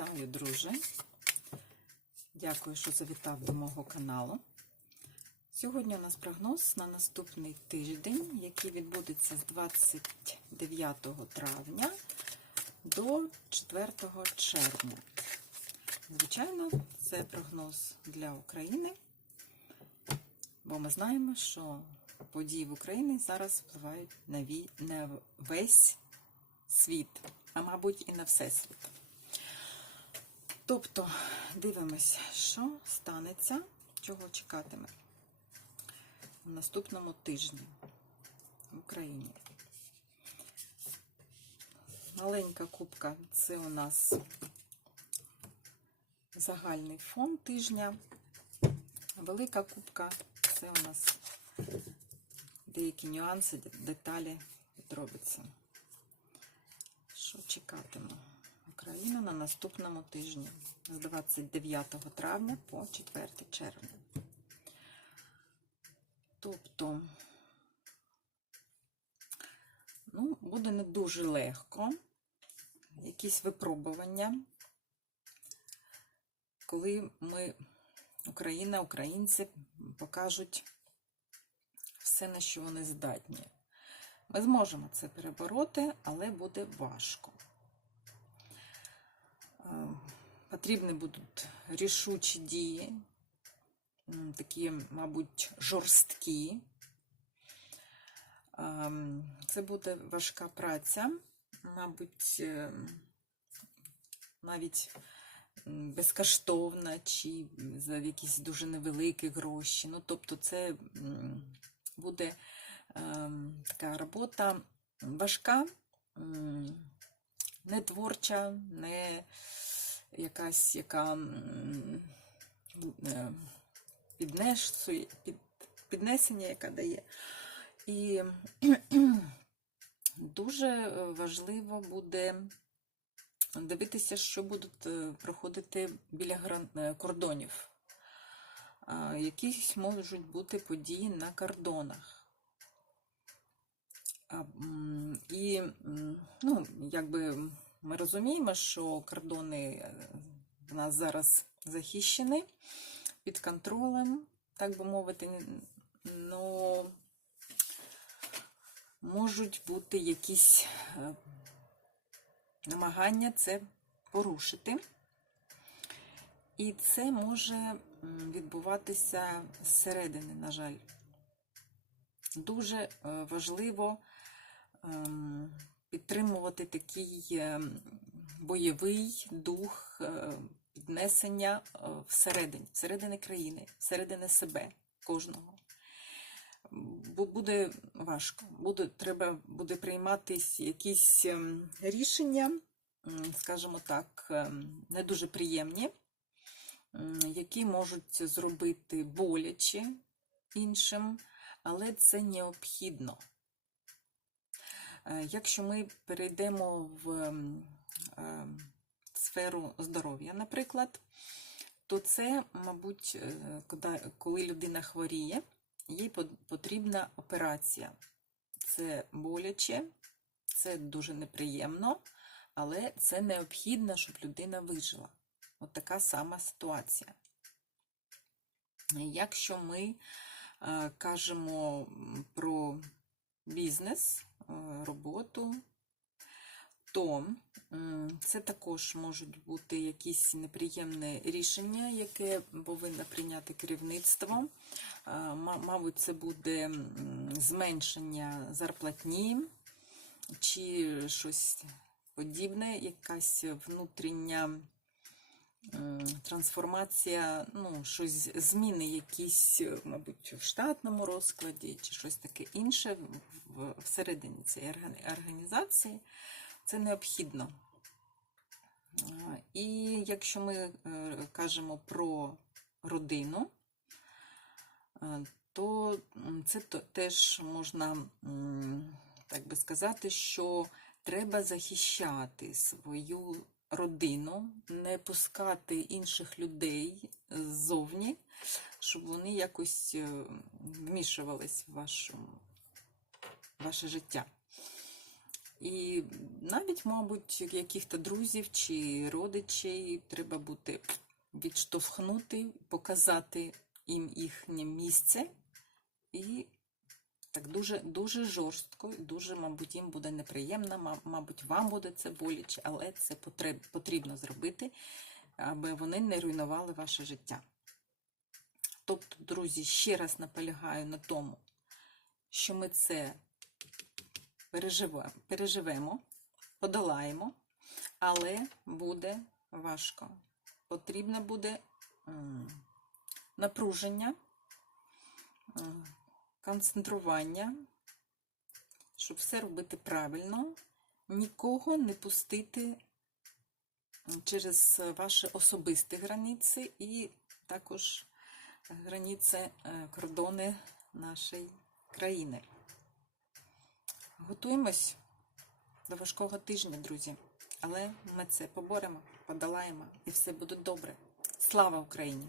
Вітаю, друже! Дякую, що завітав до мого каналу. Сьогодні у нас прогноз на наступний тиждень, який відбудеться з 29 травня до 4 червня. Звичайно, це прогноз для України, бо ми знаємо, що події в Україні зараз впливають на, весь світ, а мабуть і на всесвіт. Тобто дивимось, що станеться, чого чекатиме в наступному тижні в Україні. Маленька кубка це у нас загальний фон тижня. Велика кубка це у нас деякі нюанси, деталі робиться. Що чекатимемо? На наступному тижні з 29 травня по 4 червня. Тобто, ну, буде не дуже легко. Якісь випробування, коли ми, Україна, українці покажуть все, на що вони здатні. Ми зможемо це перебороти, але буде важко. Потрібні будуть рішучі дії, такі, мабуть, жорсткі. Це буде важка праця, мабуть, навіть безкоштовна чи за якісь дуже невеликі гроші. Ну, тобто, це буде така робота важка, не творча, не якась, яка під, піднесення, яка дає. І дуже важливо буде дивитися, що будуть проходити біля кордонів. Якісь можуть бути події на кордонах. І, ну, якби ми розуміємо, що кордони в нас зараз захищені під контролем, так би мовити, але можуть бути якісь намагання це порушити. І це може відбуватися зсередини, на жаль. Дуже важливо підтримувати такий бойовий дух піднесення всередині, всередини країни, всередини себе, кожного. Бо буде важко, буде, треба буде прийматись якісь рішення, скажімо так, не дуже приємні, які можуть зробити боляче іншим, але це необхідно. Якщо ми перейдемо в сферу здоров'я, наприклад, то це, мабуть, коли людина хворіє, їй потрібна операція. Це боляче, це дуже неприємно, але це необхідно, щоб людина вижила. От така сама ситуація. Якщо ми кажемо про бізнес, роботу, то це також можуть бути якісь неприємне рішення, яке повинно прийняти керівництво. Мабуть, це буде зменшення зарплатні чи щось подібне, якась внутрішня трансформація, ну, щось зміни якісь, мабуть, в штатному розкладі, чи щось таке інше всередині цієї організації. Це необхідно. І якщо ми кажемо про родину, то це теж можна так би сказати, що треба захищати свою родину, не пускати інших людей ззовні, щоб вони якось вмішувались в вашу, ваше життя. І навіть, мабуть, яких-то друзів чи родичей треба буде відштовхнути, показати їм їхнє місце. І так дуже, дуже жорстко, дуже, мабуть, їм буде неприємно, мабуть, вам буде це боляче, але це потрібно зробити, аби вони не руйнували ваше життя. Тобто, друзі, ще раз наполягаю на тому, що ми це переживемо, подолаємо, але буде важко. Потрібне буде напруження, концентрування, щоб все робити правильно, нікого не пустити через ваші особисті границі і також границі, е, кордони нашої країни. Готуємось до важкого тижня, друзі. Але ми це поборемо, подолаємо і все буде добре. Слава Україні!